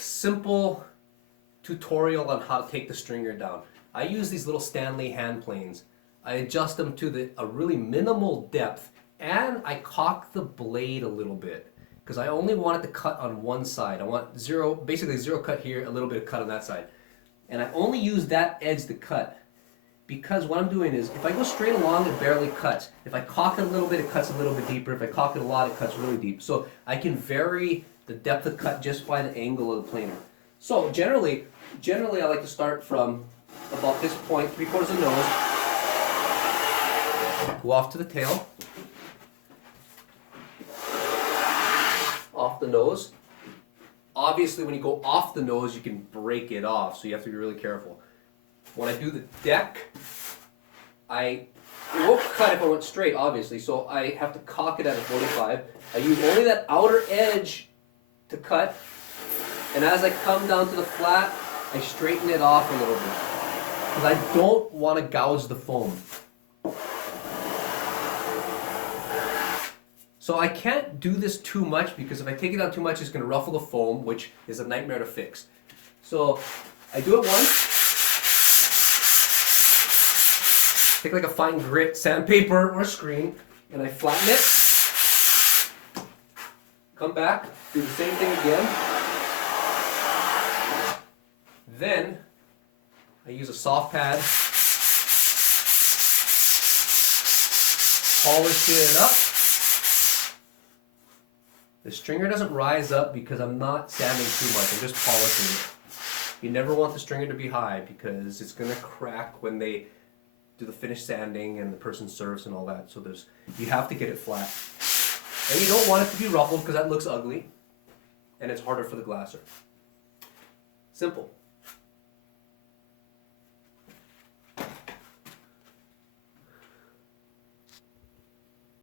simple tutorial on how to take the stringer down. I use these little Stanley hand planes. I adjust them to a really minimal depth, and I cock the blade a little bit because I only want it to cut on one side. I want basically zero cut here, a little bit of cut on that side. And I only use that edge to cut because what I'm doing is if I go straight along, it barely cuts. If I cock it a little bit, it cuts a little bit deeper. If I cock it a lot, it cuts really deep. So I can vary the depth of cut just by the angle of the planer. So generally I like to start from about this point, 3/4 of the nose, go off to the tail, off the nose. Obviously when you go off the nose you can break it off, so you have to be really careful. When I do the deck, it won't cut if I went straight, obviously, so I have to cock it at a 45. I use only that outer edge to cut, and as I come down to the flat, I straighten it off a little bit, because I don't want to gouge the foam. So I can't do this too much, because if I take it down too much, it's going to ruffle the foam, which is a nightmare to fix. So I do it once. Take like a fine grit sandpaper or screen, and I flatten it. Come back, do the same thing again. Then I use a soft pad, polish it up. The stringer doesn't rise up because I'm not sanding too much, I'm just polishing it. You never want the stringer to be high because it's going to crack when they do the finish sanding and the person surfs and all that. So you have to get it flat. And you don't want it to be ruffled because that looks ugly and it's harder for the glasser. Simple.